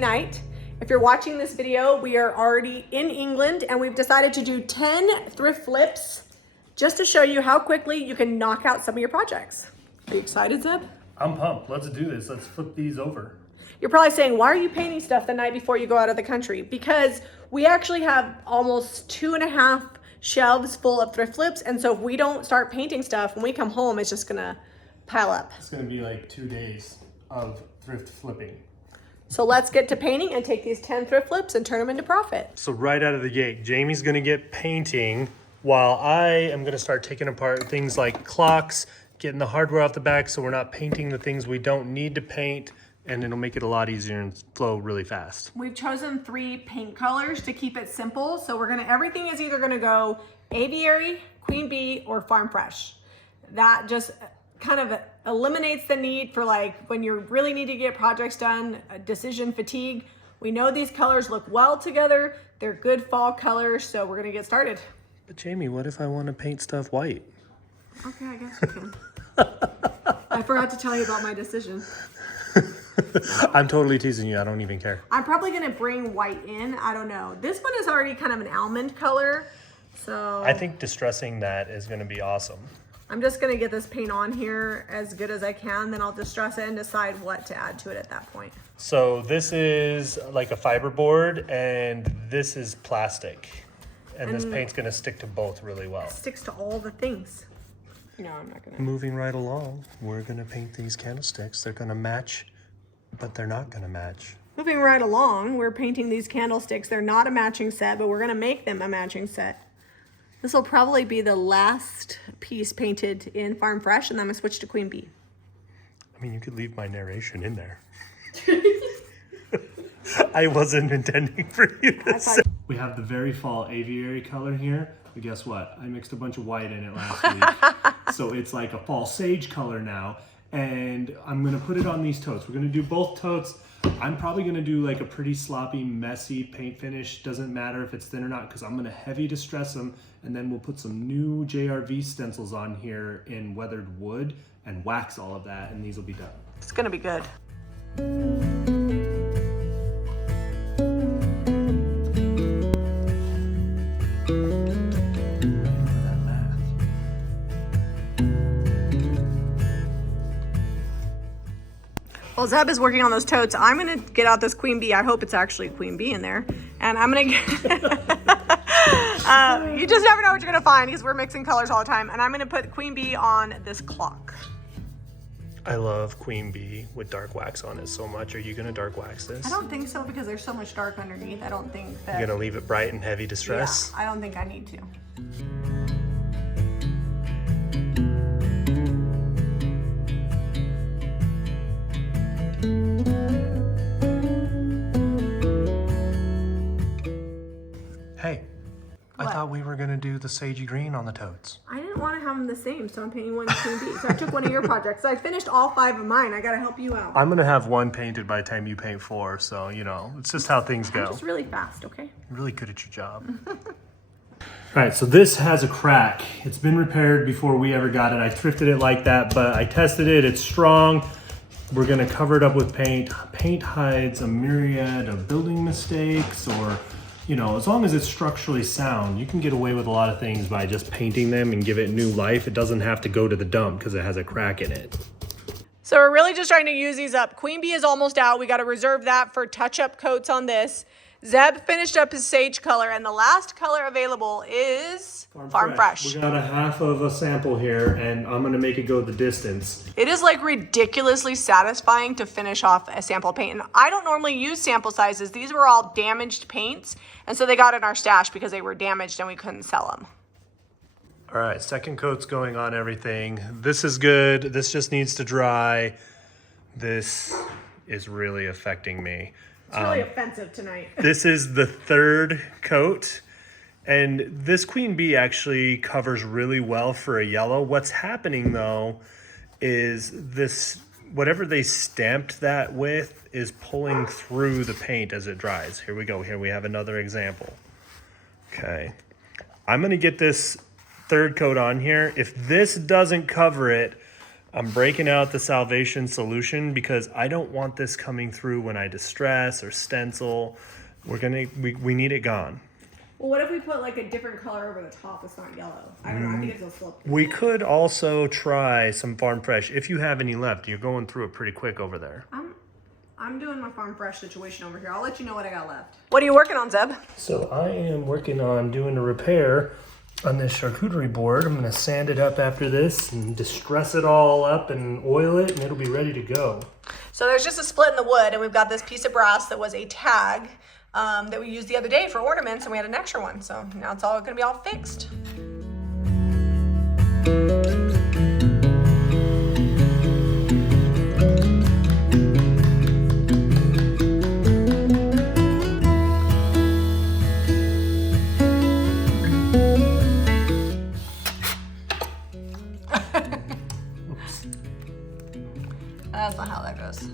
night. If you're watching this video, we are already in England and we've decided to do 10 thrift flips just to show you how quickly you can knock out some of your projects. Are you excited, Zeb? I'm pumped. Let's do this. Let's flip these over. You're probably saying, why are you painting stuff the night before you go out of the country? Because we actually have almost 2.5 shelves full of thrift flips. And so if we don't start painting stuff, when we come home, it's just gonna pile up. It's gonna be like 2 days of thrift flipping. So let's get to painting and take these 10 thrift flips and turn them into profit. So right out of the gate, Jamie's gonna get painting while I am gonna start taking apart things like clocks, getting the hardware off the back so we're not painting the things we don't need to paint, and it'll make it a lot easier and flow really fast. We've chosen 3 paint colors to keep it simple. So everything is either gonna go aviary, queen bee, or farm fresh. That just kind of eliminates the need for like when you really need to get projects done, decision fatigue. We know these colors look well together. They're good fall colors, so we're gonna get started. But Jamie, what if I want to paint stuff white? Okay, I guess you can. I forgot to tell you about my decision. I'm totally teasing you. I don't even care. I'm probably gonna bring white in. I don't know. This one is already kind of an almond color, so I think distressing that is gonna be awesome. I'm just gonna get this paint on here as good as I can, then I'll distress it and decide what to add to it at that point. So this is like a fiberboard and this is plastic. And this paint's gonna stick to both really well. It sticks to all the things. No, I'm not gonna. Moving right along, we're gonna paint these candlesticks. They're gonna match, but they're not gonna match. Moving right along, we're painting these candlesticks. They're not a matching set, but we're gonna make them a matching set. This will probably be the last piece painted in Farm Fresh, and then I'm gonna switch to Queen Bee. I mean, you could leave my narration in there. I wasn't intending for you to say. We have the very fall aviary color here, but guess what? I mixed a bunch of white in it last week. So it's like a fall sage color now, and I'm gonna put it on these totes. We're gonna do both totes. I'm probably gonna do like a pretty sloppy, messy paint finish. Doesn't matter if it's thin or not, because I'm gonna heavy distress them, and then we'll put some new JRV stencils on here in weathered wood and wax all of that, and these will be done. It's gonna be good. While Zeb is working on those totes, I'm gonna get out this Queen Bee. I hope it's actually a Queen Bee in there. And I'm gonna get, you just never know what you're gonna find because we're mixing colors all the time. And I'm gonna put Queen Bee on this clock. I love Queen Bee with dark wax on it so much. Are you gonna dark wax this? I don't think so because there's so much dark underneath. I don't think that. You're gonna leave it bright and heavy distress? Yeah, I don't think I need to. Hey, I thought we were gonna do the sagey green on the totes. I didn't want to have them the same, so I'm painting one Queen Bee. So I took one of your projects. So I finished all 5 of mine. I gotta help you out. I'm gonna have one painted by the time you paint 4, so you know, it's just how things go. I'm just really fast, okay? You're really good at your job. All right, so this has a crack. It's been repaired before we ever got it. I thrifted it like that, but I tested it, it's strong. We're gonna cover it up with paint. Paint hides a myriad of building mistakes, or you know, as long as it's structurally sound, you can get away with a lot of things by just painting them and give it new life. It doesn't have to go to the dump because it has a crack in it. So we're really just trying to use these up. Queen Bee is almost out. We got to reserve that for touch-up coats on this. Zeb finished up his sage color, and the last color available is Farm Fresh. We got a half of a sample here, and I'm gonna make it go the distance. It is like ridiculously satisfying to finish off a sample paint. And I don't normally use sample sizes. These were all damaged paints, and so they got in our stash because they were damaged and we couldn't sell them. All right, second coat's going on everything. This is good. This just needs to dry. This is really affecting me. It's really offensive tonight. This is the 3rd coat, and this Queen Bee actually covers really well for a yellow. What's happening though is this, whatever they stamped that with is pulling through the paint as it dries. Here we go. Here we have another example. Okay. I'm gonna get this 3rd coat on here. If this doesn't cover it, I'm breaking out the Salvation solution because I don't want this coming through when I distress or stencil. We need it gone. Well, what if we put like a different color over the top that's not yellow? I don't know. I think it's a slip. We could also try some Farm Fresh if you have any left. You're going through it pretty quick over there. I'm doing my Farm Fresh situation over here. I'll let you know what I got left. What are you working on, Zeb? So I am working on doing a repair on this charcuterie board. I'm going to sand it up after this and distress it all up and oil it, and it'll be ready to go. So there's just a split in the wood, and we've got this piece of brass that was a tag that we used the other day for ornaments, and we had an extra one. So now it's all going to be all fixed. That's not how that goes.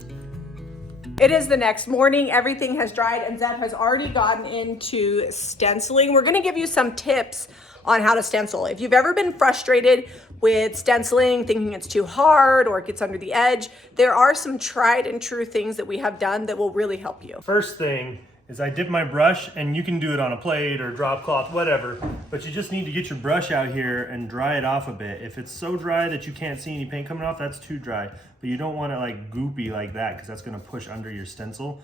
It is the next morning. Everything has dried and Zeb has already gotten into stenciling. We're gonna give you some tips on how to stencil. If you've ever been frustrated with stenciling, thinking it's too hard or it gets under the edge, there are some tried and true things that we have done that will really help you. First thing is I dip my brush, and you can do it on a plate or drop cloth, whatever, but you just need to get your brush out here and dry it off a bit. If it's so dry that you can't see any paint coming off, that's too dry. But you don't want it like goopy like that because that's gonna push under your stencil.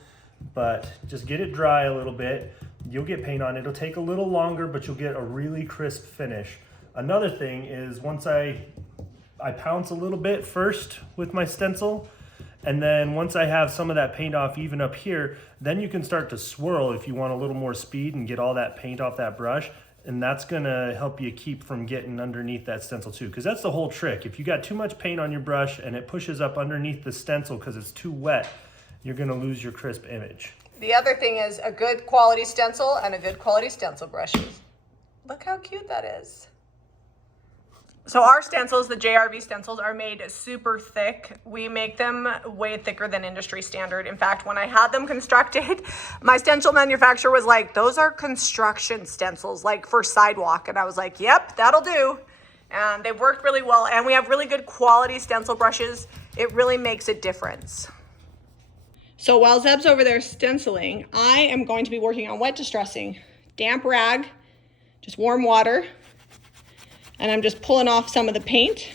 But just get it dry a little bit. You'll get paint on it. It'll take a little longer, but you'll get a really crisp finish. Another thing is once I pounce a little bit first with my stencil, and then once I have some of that paint off even up here, then you can start to swirl if you want a little more speed and get all that paint off that brush. And that's gonna help you keep from getting underneath that stencil too. Because that's the whole trick. If you got too much paint on your brush and it pushes up underneath the stencil because it's too wet, you're gonna lose your crisp image. The other thing is a good quality stencil and a good quality stencil brushes. Look how cute that is. So our stencils, the JRV stencils, are made super thick. We make them way thicker than industry standard. In fact, when I had them constructed, my stencil manufacturer was like, those are construction stencils, like for sidewalk. And I was like, yep, that'll do. And they've worked really well. And we have really good quality stencil brushes. It really makes a difference. So while Zeb's over there stenciling, I am going to be working on wet distressing. Damp rag, just warm water. And I'm just pulling off some of the paint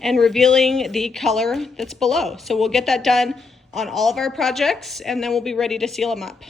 and revealing the color that's below. So we'll get that done on all of our projects and then we'll be ready to seal them up.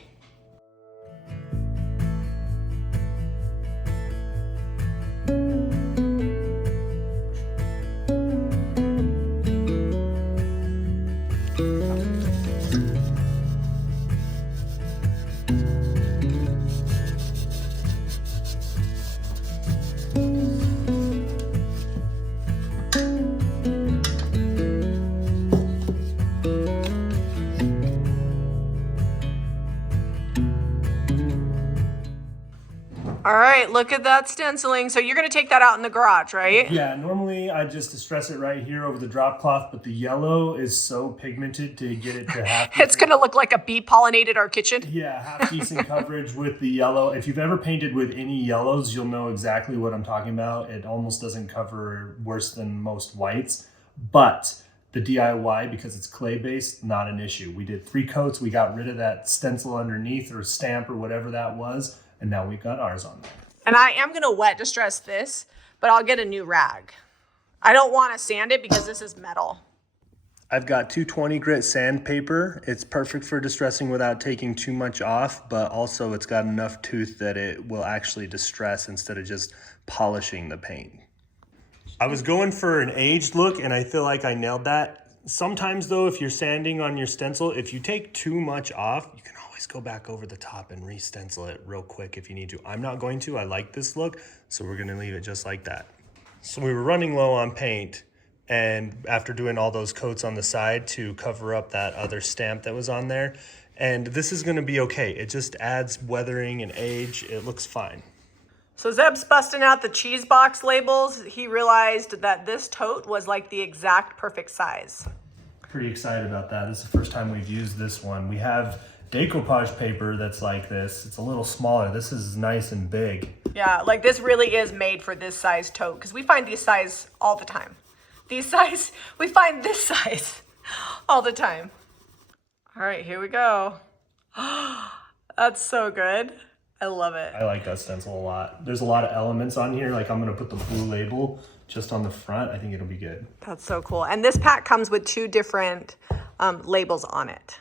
All right, look at that stenciling. So you're gonna take that out in the garage, right? Yeah, normally I just distress it right here over the drop cloth, but the yellow is so pigmented to get it to half. It's gonna look like a bee pollinated our kitchen. Yeah, half decent coverage with the yellow. If you've ever painted with any yellows, you'll know exactly what I'm talking about. It almost doesn't cover worse than most whites, but the DIY, because it's clay-based, not an issue. We did 3 coats. We got rid of that stencil underneath or stamp or whatever that was. And now we've got ours on there. And I am gonna wet distress this, but I'll get a new rag. I don't wanna sand it because this is metal. I've got 220 grit sandpaper. It's perfect for distressing without taking too much off, but also it's got enough tooth that it will actually distress instead of just polishing the paint. I was going for an aged look and I feel like I nailed that. Sometimes though, if you're sanding on your stencil, if you take too much off, you can always go back over the top and re-stencil it real quick if you need to. I'm not going to, I like this look, so we're gonna leave it just like that. So we were running low on paint, and after doing all those coats on the side to cover up that other stamp that was on there, and this is gonna be okay. It just adds weathering and age, it looks fine. So Zeb's busting out the cheese box labels. He realized that this tote was like the exact perfect size. Pretty excited about that. This is the first time we've used this one. We have decoupage paper that's like this. It's a little smaller. This is nice and big. Yeah, like this really is made for this size tote because we find these size all the time. these size. We find this size all the time. All right, here we go. That's so good. I love it. I like that stencil a lot. There's a lot of elements on here. Like I'm gonna put the blue label just on the front. I think it'll be good. That's so cool. And this pack comes with 2 different labels on it.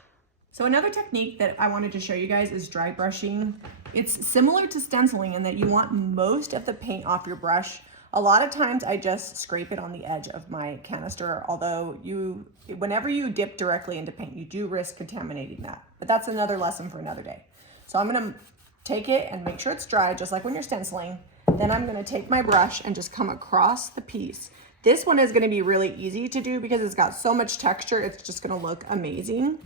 So another technique that I wanted to show you guys is dry brushing. It's similar to stenciling in that you want most of the paint off your brush. A lot of times I just scrape it on the edge of my canister, although whenever you dip directly into paint, you do risk contaminating that. But that's another lesson for another day. So I'm gonna take it and make sure it's dry, just like when you're stenciling. Then I'm gonna take my brush and just come across the piece. This one is gonna be really easy to do because it's got so much texture, it's just gonna look amazing.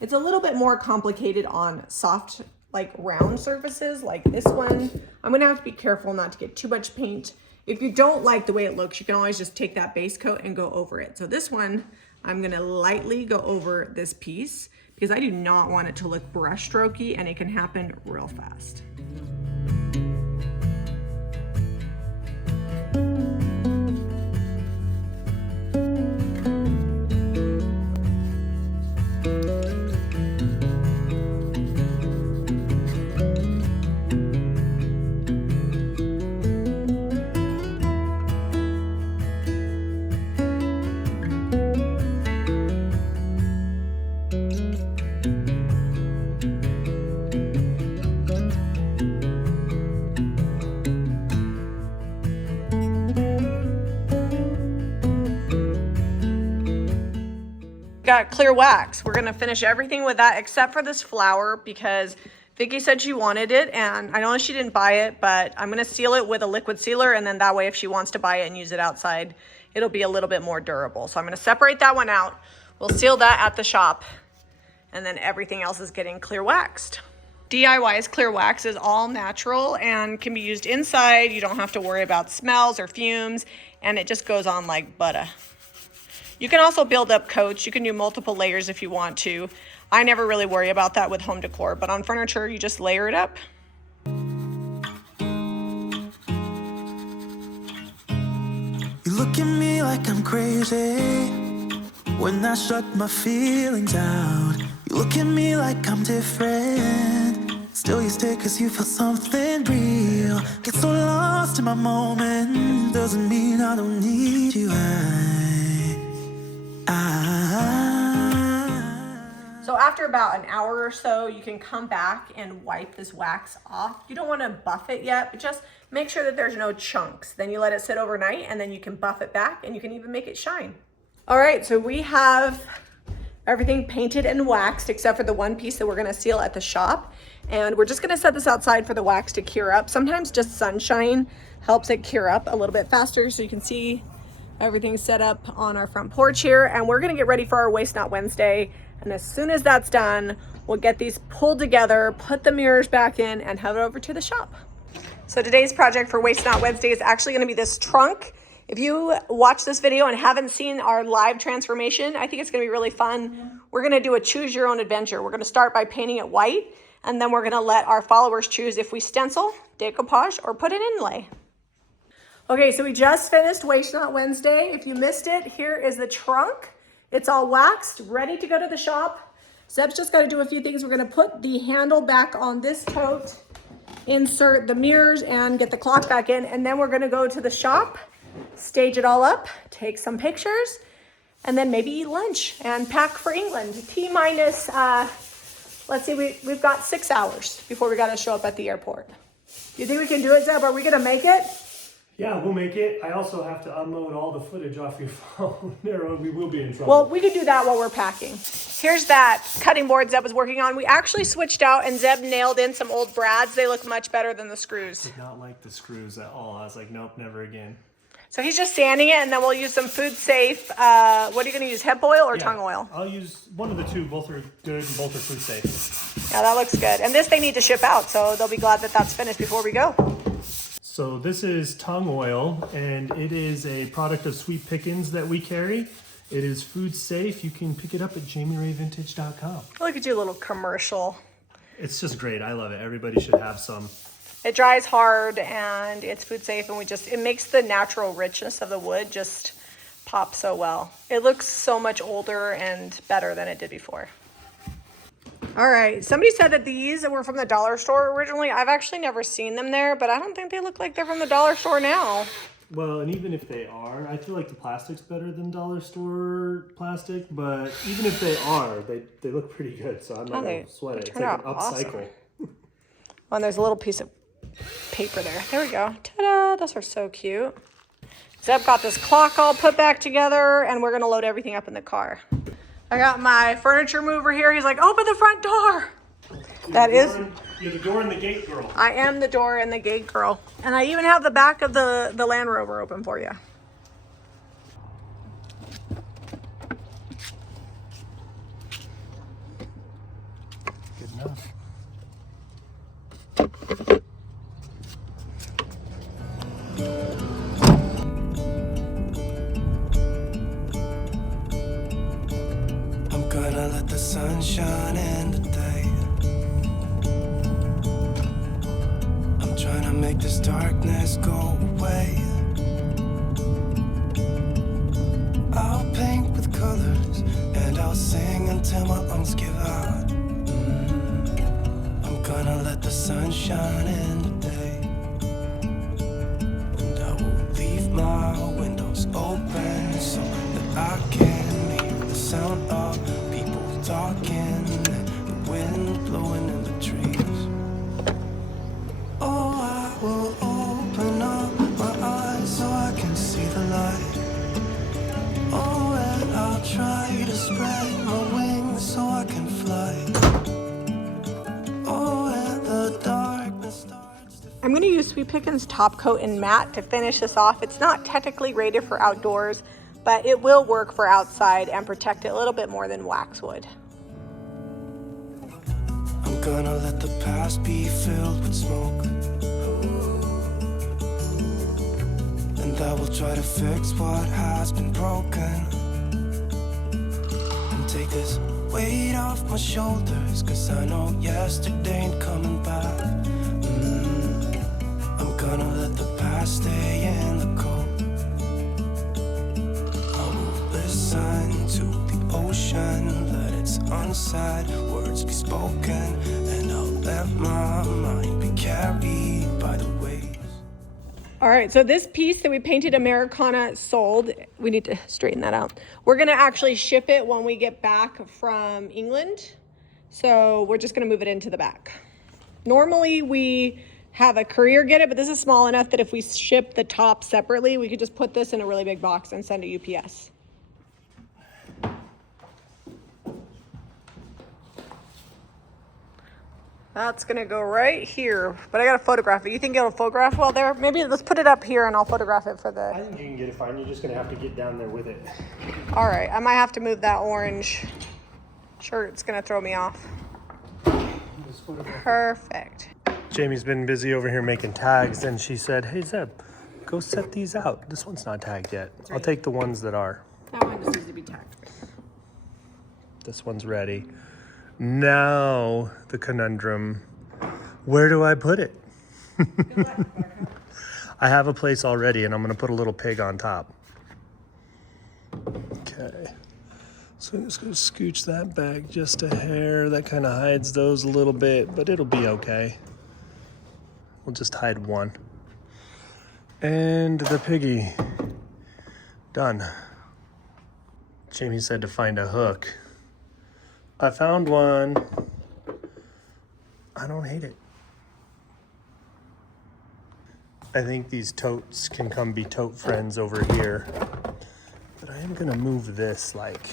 It's a little bit more complicated on soft, like round surfaces like this one. I'm gonna have to be careful not to get too much paint. If you don't like the way it looks, you can always just take that base coat and go over it. So this one, I'm gonna lightly go over this piece because I do not want it to look brush strokey, and it can happen real fast. Got clear wax. We're gonna finish everything with that except for this flower because Vicky said she wanted it, and I know she didn't buy it, but I'm gonna seal it with a liquid sealer, and then that way if she wants to buy it and use it outside, it'll be a little bit more durable. So I'm gonna separate that one out. We'll seal that at the shop, and then everything else is getting clear waxed. DIY's clear wax is all natural and can be used inside. You don't have to worry about smells or fumes, and it just goes on like butter. You can also build up coats. You can do multiple layers if you want to. I never really worry about that with home decor, but on furniture, you just layer it up. You look at me like I'm crazy when I shut my feelings out. You look at me like I'm different. Still you stay cause you feel something real. Get so lost in my moment. Doesn't mean I don't need you. So after about an hour or so, you can come back and wipe this wax off. You don't want to buff it yet, but just make sure that there's no chunks. Then you let it sit overnight, and then you can buff it back, and you can even make it shine. All right, so we have everything painted and waxed except for the one piece that we're gonna seal at the shop. And we're just gonna set this outside for the wax to cure up. Sometimes just sunshine helps it cure up a little bit faster. So you can see everything's set up on our front porch here, and we're gonna get ready for our Waste Not Wednesday. And as soon as that's done, we'll get these pulled together, put the mirrors back in, and head over to the shop. So today's project for Waste Not Wednesday is actually gonna be this trunk. If you watch this video and haven't seen our live transformation, I think it's gonna be really fun. We're gonna do a choose your own adventure. We're gonna start by painting it white, and then we're gonna let our followers choose if we stencil, decoupage, or put an inlay. Okay, so we just finished Waste Not Wednesday. If you missed it, here is the trunk. It's all waxed, ready to go to the shop. Zeb's just gotta do a few things. We're gonna put the handle back on this tote, insert the mirrors, and get the clock back in, and then we're gonna go to the shop, stage it all up, take some pictures, and then maybe eat lunch and pack for England. T-minus, let's see, we've got 6 hours before we gotta show up at the airport. Do you think we can do it, Zeb? Are we gonna make it? Yeah, we'll make it. I also have to unload all the footage off your phone, or we will be in trouble. Well, we could do that while we're packing. Here's that cutting board Zeb was working on. We actually switched out, and Zeb nailed in some old brads. They look much better than the screws. I did not like the screws at all. I was like, nope, never again. So he's just sanding it, and then we'll use some food safe. What are you gonna use, hemp oil or tongue oil? I'll use one of the two. Both are good and both are food safe. Yeah, that looks good. And this they need to ship out, so they'll be glad that that's finished before we go. So this is tongue oil, and it is a product of Sweet Pickins that we carry. It is food safe. You can pick it up at JamiRayVintage.com. Look at your little commercial. It's just great. I love it. Everybody should have some. It dries hard and it's food safe, and it makes the natural richness of the wood just pop so well. It looks so much older and better than it did before. All right, somebody said that these were from the dollar store originally. I've actually never seen them there, but I don't think they look like they're from the dollar store now. Well, and even if they are, I feel like the plastic's better than dollar store plastic, but even if they are, they look pretty good, so I'm not going to sweat it. It's like an upcycle. Oh, and there's a little piece of paper there. There we go. Ta-da! Those are so cute. Zeb got this clock all put back together, and we're going to load everything up in the car. I got my furniture mover here. He's like, open the front door. You're the door and the gate girl. I am the door and the gate girl. And I even have the back of the Land Rover open for you. Good enough. I'm gonna let the sun shine in today. I'm trying to make this darkness go away. I'll paint with colors and I'll sing until my lungs give out. I'm gonna let the sun shine in today. And I will leave my windows open so that I can hear the sound of people talking, the wind blowing in the trees. Oh, I will open up my eyes so I can see the light. Oh, and I'll try to spread my wings so I can fly. Oh, and the darkness starts to... I'm going to use Sweet Pickin's Top Coat in Matte to finish this off. It's not technically rated for outdoors, but it will work for outside and protect it a little bit more than wax would. I'm gonna let the past be filled with smoke. And I will try to fix what has been broken. And take this weight off my shoulders, 'cause I know yesterday ain't coming back. I'm gonna let the past stay in the cold. I will listen to the ocean, let its unsaid words be spoken, and I'll let my mind be carried by the waves. All right, so this piece that we painted Americana sold. We need to straighten that out. We're gonna actually ship it when we get back from England. So we're just gonna move it into the back. Normally we have a courier get it, but this is small enough that if we ship the top separately, we could just put this in a really big box and send it UPS. That's gonna go right here, but I gotta photograph it. You think it'll photograph well there? Maybe let's put it up here and I'll photograph it for the... I think you can get it fine. You're just going to have to get down there with it. All right, I might have to move that orange shirt. It's gonna throw me off. Perfect. Jamie's been busy over here making tags, and she said, hey, Zeb, go set these out. This one's not tagged yet. I'll take the ones that are. That one just needs to be tagged. This one's ready. Now, the conundrum, where do I put it? I have a place already, and I'm going to put a little pig on top. Okay. So I'm just going to scooch that back just a hair. That kind of hides those a little bit, but it'll be okay. We'll just hide one. And the piggy. Done. Jamie said to find a hook. I found one. I don't hate it. I think these totes can come be tote friends over here. But I am gonna move this like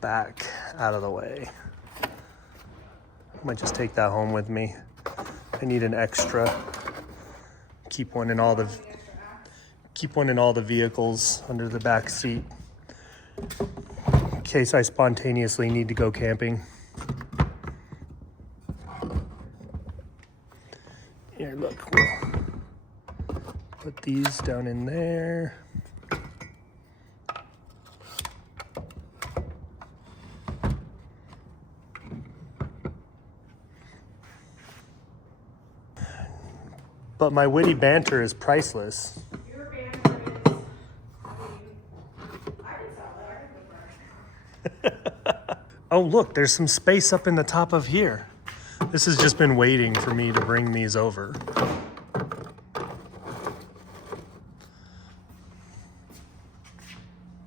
back out of the way. I might just take that home with me. I need an extra. Keep one in all the vehicles under the back seat. In case I spontaneously need to go camping. Here, look, we'll put these down in there. But my witty banter is priceless. Your banter is Oh, look, there's some space up in the top of here. This has just been waiting for me to bring these over.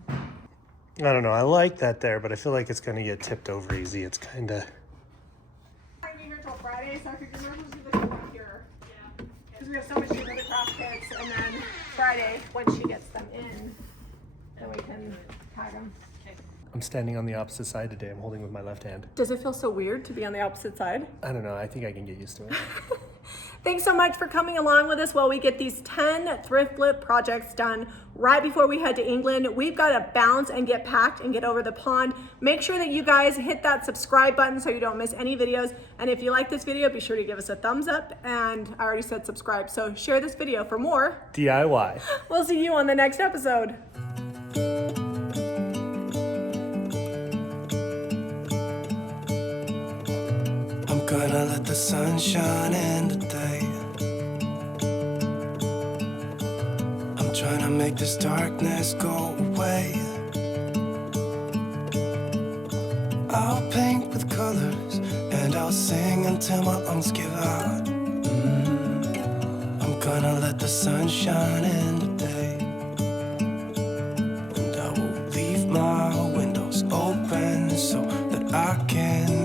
I don't know, I like that there, but I feel like it's gonna get tipped over easy. It's kinda... I'm here till Friday, so I figured we're supposed to do the show up here. Yeah. Because we have so much to do with the craft kits, and then Friday, once she gets them in, then we can tag them. I'm standing on the opposite side today. I'm holding with my left hand. Does it feel so weird to be on the opposite side? I don't know, I think I can get used to it. Thanks so much for coming along with us while we get these 10 thrift flip projects done right before we head to England. We've got to bounce and get packed and get over the pond. Make sure that you guys hit that subscribe button so you don't miss any videos. And if you like this video, be sure to give us a thumbs up. And I already said subscribe, so share this video for more DIY. We'll see you on the next episode. I'm gonna let the sun shine in today. I'm trying to make this darkness go away. I'll paint with colors and I'll sing until my lungs give out. I'm gonna let the sun shine in today. And I will leave my windows open so that I can